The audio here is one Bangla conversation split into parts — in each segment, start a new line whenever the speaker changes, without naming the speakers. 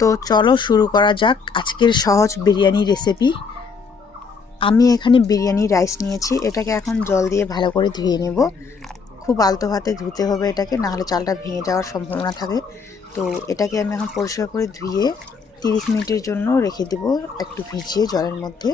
তো চলো শুরু করা যাক আজকের সহজ বিরিয়ানি রেসিপি আমি এখানে বিরিয়ানি রাইস নিয়েছি, এটাকে এখন জল দিয়ে ভালো করে ধুয়ে নেব। খুব আলতো হাতে ধুতে হবে এটাকে, নাহলে চালটা ভেঙে যাওয়ার সম্ভাবনা থাকে। তো এটাকে আমি এখন পরিষ্কার করে ধুয়ে তিরিশ মিনিটের জন্য রেখে দেব একটু ভিজিয়ে জলের মধ্যে।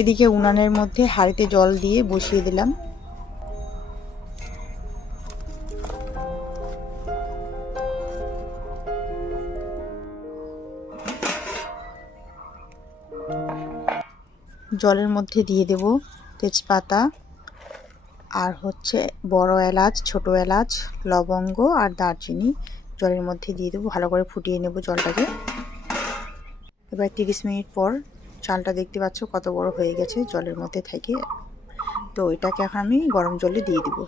এদিকে উনানের মধ্যে হাঁড়িতে জল দিয়ে বসিয়ে দিলাম। জলের মধ্যে দিয়ে দেব তেজপাতা আর হচ্ছে বড় এলাচ, ছোট এলাচ, লবঙ্গ আর দারচিনি। জলের মধ্যে দিয়ে দেবো, ভালো করে ফুটিয়ে নেব জলটাকে। এবার তিরিশ মিনিট পর চালটা দেখতে পাচ্ছ কত বড় হয়ে গেছে জলের মধ্যে থেকে। তো এটাকে এখন আমি গরম জলে দিয়ে দিব।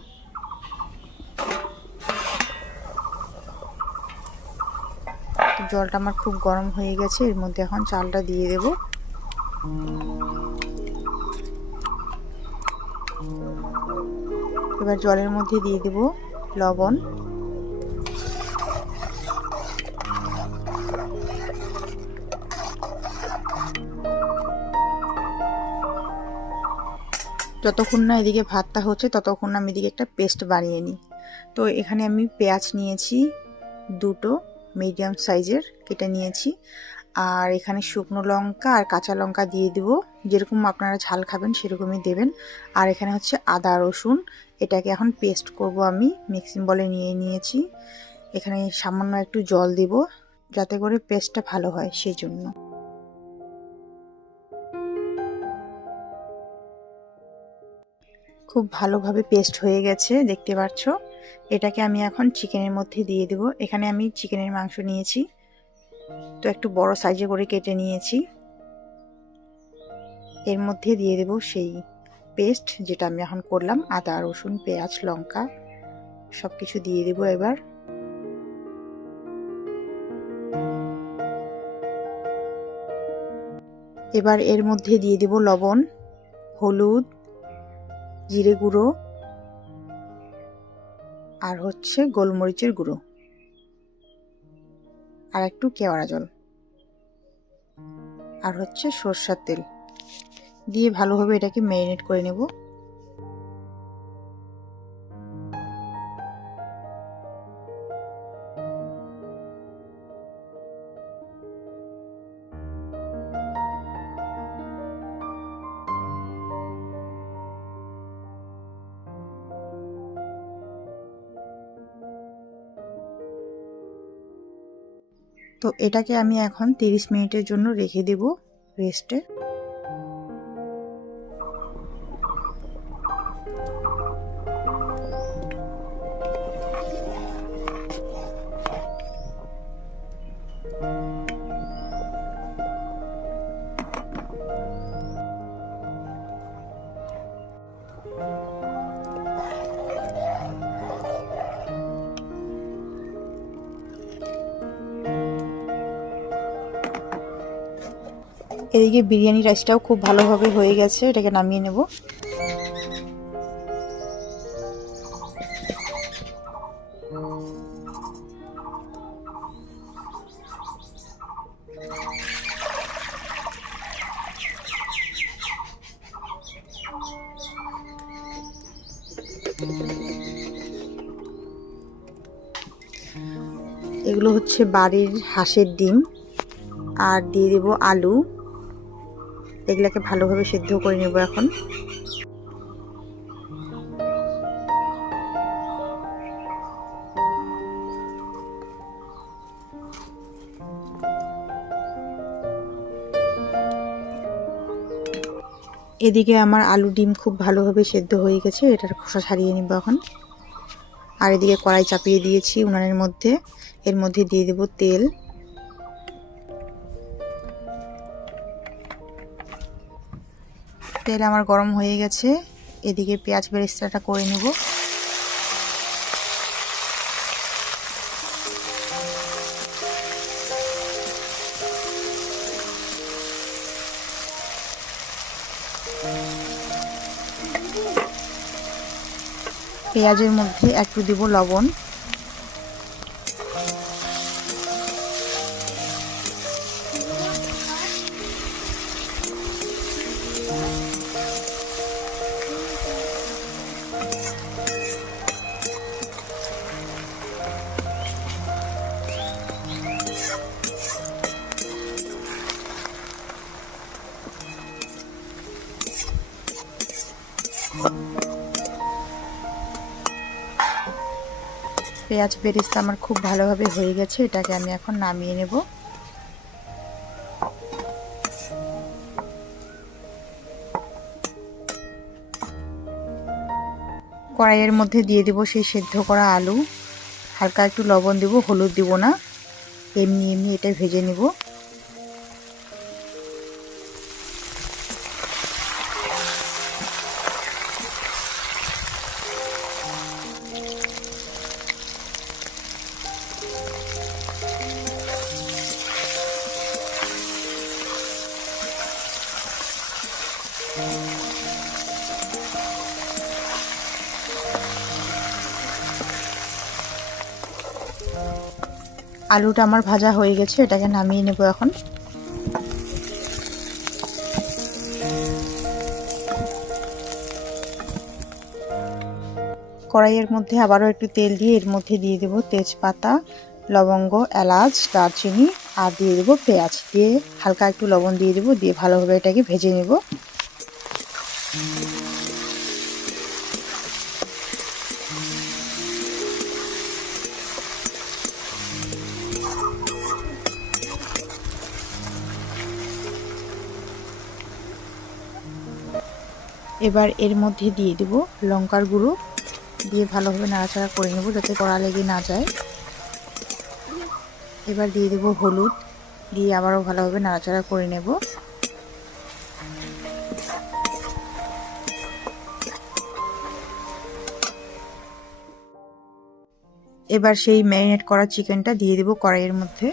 জলটা আমার খুব গরম হয়ে গেছে, এর মধ্যে এখন চালটা দিয়ে দেব। এবার জলের মধ্যে দিয়ে দেব লবণ। যতক্ষণ না এদিকে ভাতটা হচ্ছে, ততক্ষণ আমি এদিকে একটা পেস্ট বানিয়ে নিই। তো এখানে আমি পেঁয়াজ নিয়েছি, দুটো মিডিয়াম সাইজের কেটে নিয়েছি। আর এখানে শুকনো লঙ্কা আর কাঁচা লঙ্কা দিয়ে দেবো। যেরকম আপনারা ঝাল খাবেন, সেরকমই দেবেন। আর এখানে হচ্ছে আদা, রসুন, এটাকে এখন পেস্ট করব আমি, মিক্সিং বলে নিয়ে নিয়েছি। এখানে সামান্য একটু জল দিব, যাতে করে পেস্টটা ভালো হয় সেই জন্য খুব ভালোভাবে পেস্ট হয়ে গেছে, দেখতে পাচ্ছ? এটাকে আমি এখন চিকেনের মধ্যে দিয়ে দেব। এখানে আমি চিকেনের মাংস নিয়েছি। তো একটু বড় সাইজে করে কেটে নিয়েছি। এর মধ্যে দিয়ে দেব সেই পেস্ট যেটা আমি এখন করলাম, আদা, রসুন, পেঁয়াজ, লঙ্কা সব কিছু দিয়ে দেব এবার। এবার এর মধ্যে দিয়ে দেব লবণ, হলুদ জিরে গুঁড়ো আর হচ্ছে গোলমরিচের গুঁড়ো আর একটু কেওড়া জল আর হচ্ছে সর্ষার তেল। দিয়ে ভালোভাবে এটাকে ম্যারিনেট করে নেব। তো এটাকে আমি এখন তিরিশ মিনিটের জন্য রেখে দেব রেস্টে এদিকে বিরিয়ানি রাইসটাও খুব ভালোভাবে হয়ে গেছে, এটাকে নামিয়ে নেব। এগুলো হচ্ছে বাড়ির হাঁসের ডিম, আর দিয়ে দেব আলু। এগুলাকে ভালোভাবে সেদ্ধ করে নেব এখন। এদিকে আমার আলু ডিম খুব ভালোভাবে সেদ্ধ হয়ে গেছে, এটার খোসা ছাড়িয়ে নিব এখন। আর এদিকে কড়াই চাপিয়ে দিয়েছি উনানের মধ্যে, এর মধ্যে দিয়ে দেব তেল। তেল আমার গরম হয়ে গেছে। এদিকে পেঁয়াজ বেরিস্তাটা করে নেব। পেঁয়াজের মধ্যে একটু দিব লবণ। পেঁয়াজ বেরিস্তা আমার খুব ভালোভাবে হয়ে গেছে, এটাকে আমি এখন নামিয়ে নেব। কড়াইয়ের মধ্যে দিয়ে দেবো সেই সেদ্ধ করা আলু। হালকা একটু লবণ দেবো, হলুদ দেবো না। এমনি এমনি এটা ভেজে নেব। আলুটা আমার ভাজা হয়ে গেছে, এটাকে নামিয়ে নেব এখন। কড়াইয়ের মধ্যে আবারও একটু তেল দিয়ে এর মধ্যে দিয়ে দেব তেজপাতা, লবঙ্গ, এলাচ, দারচিনি, আর দিয়ে দেবো পেঁয়াজ। দিয়ে হালকা একটু লবণ দিয়ে দেবো, দিয়ে ভালোভাবে এটাকে ভেজে নেব। এবার এর মধ্যে দিয়ে দেব লঙ্কার গুঁড়ো। দিয়ে ভালোভাবে নাড়াচাড়া করে নেব যাতে কড়া লেগে না যায়। এবার দিয়ে দেব হলুদ। দিয়ে আবারও ভালোভাবে নাড়াচাড়া করে নেব। এবার সেই ম্যারিনেট করা চিকেনটা দিয়ে দেব কড়াইয়ের মধ্যে।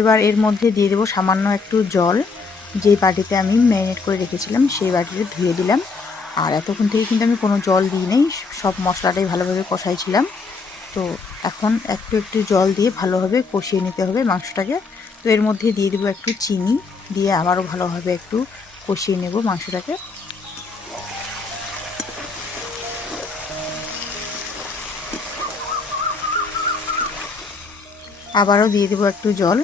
এবার এর মধ্যে দিয়ে দেবো সামান্য একটু জল। যেই বাটিতে আমি ম্যারিনেট করে রেখেছিলাম, সেই বাটিতে ধুয়ে দিলাম। আর এতক্ষণ থেকে কিন্তু আমি কোনো জল দিই নেই, সব মশলাটাই ভালোভাবে কষাইছিলাম। তো এখন একটু একটু জল দিয়ে ভালোভাবে কষিয়ে নিতে হবে মাংসটাকে। তো এর মধ্যে দিয়ে দেবো একটু চিনি, দিয়ে আবারও ভালোভাবে একটু কষিয়ে নেব মাংসটাকে। আবারও দিয়ে দেবো একটু জল।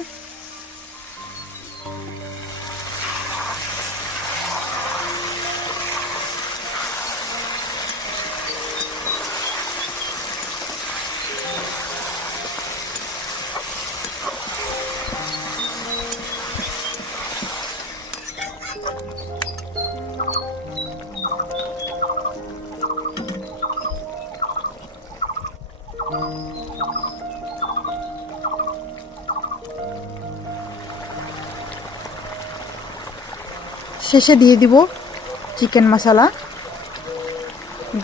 শেষে দিয়ে দিব চিকেন মশলা,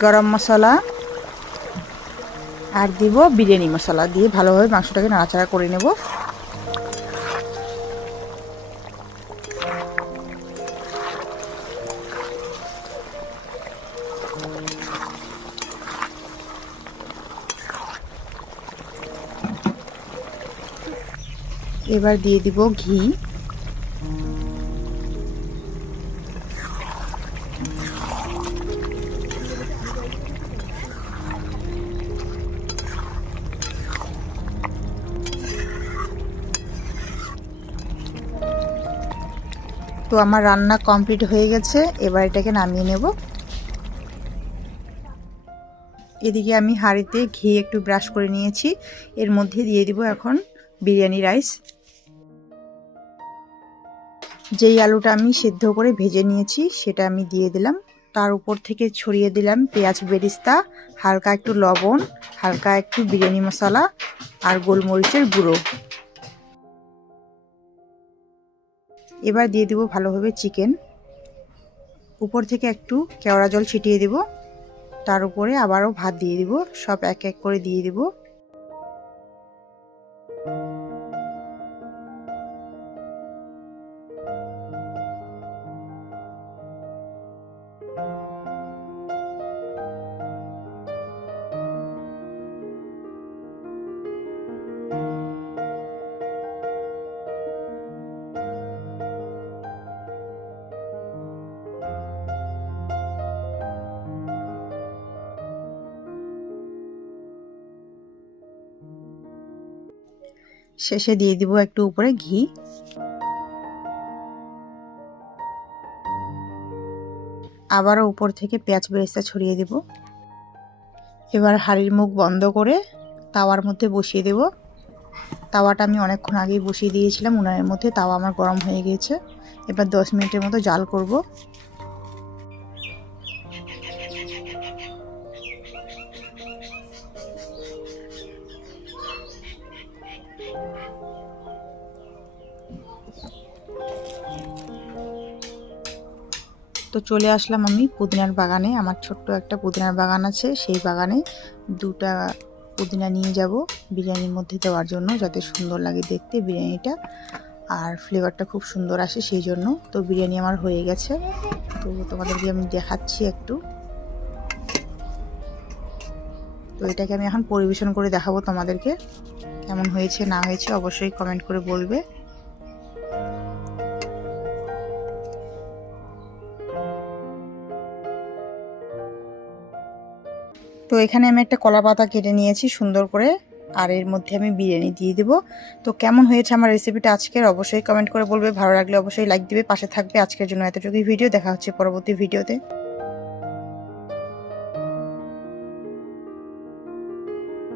গরম মশলা, আর দিব বিরিয়ানি মশলা। দিয়ে ভালোভাবে মাংসটাকে নাড়াচাড়া করে নেব। এবার দিয়ে দিব ঘি। তো আমার রান্না কমপ্লিট হয়ে গেছে, এবার এটাকে নামিয়ে নেব। এদিকে আমি হাঁড়িতে ঘি একটু ব্রাশ করে নিয়েছি। এর মধ্যে দিয়ে দিব এখন বিরিয়ানি রাইস। যেই আলুটা আমি সেদ্ধ করে ভেজে নিয়েছি, সেটা আমি দিয়ে দিলাম। তার উপর থেকে ছড়িয়ে দিলাম পেঁয়াজ বেরিস্তা, হালকা একটু লবণ, হালকা একটু বিরিয়ানি মশলা আর গোলমরিচের গুঁড়ো। এবার দিয়ে দিব ভালোভাবে চিকেন। উপর থেকে একটু কেওড়া জল ছিটিয়ে দিব। তার উপরে আবারও ভাত দিয়ে দিব। সব এক এক করে দিয়ে দিব। শেষে দিয়ে দিব একটু উপরে ঘি। আবারও উপর থেকে পেঁয়াজ বেরেস্তা ছড়িয়ে দেব। এবার হাঁড়ির মুখ বন্ধ করে তাওয়ার মধ্যে বসিয়ে দেব। তাওয়াটা আমি অনেকক্ষণ আগেই বসিয়ে দিয়েছিলাম, উনানের মধ্যে তাওয়া আমার গরম হয়ে গিয়েছে এবার দশ মিনিটের মতো জাল করব। তো চলে আসলাম আমি পুদিনার বাগানে। আমার ছোট্ট একটা পুদিনার বাগান আছে, সেই বাগানে দুটা পুদিনা নিয়ে যাব বিরিয়ানির মধ্যে দেওয়ার জন্য, যাতে সুন্দর লাগে দেখতে বিরিয়ানিটা। আর ফ্লেভারটা খুব সুন্দর আসে সেই জন্য। তো বিরিয়ানি আমার হয়ে গেছে। তো তোমাদেরকে আমি দেখাচ্ছি একটু। তো এটাকে আমি এখন পরিবেশন করে দেখাবো তোমাদেরকে। কেমন হয়েছে, না হয়েছে অবশ্যই কমেন্ট করে বলবে। তো এখানে আমি একটা কলা পাতা কেটে নিয়েছি সুন্দর করে, আর এর মধ্যে আমি বিরিয়ানি দিয়ে দেব। তো কেমন হয়েছে আমার রেসিপিটা আজকের অবশ্যই কমেন্ট করে বলবে, ভালো লাগলে অবশ্যই লাইক দিবে, পাশে থাকবে আজকের জন্য এতটুকুই ভিডিও দেখা হচ্ছে পরবর্তী ভিডিওতে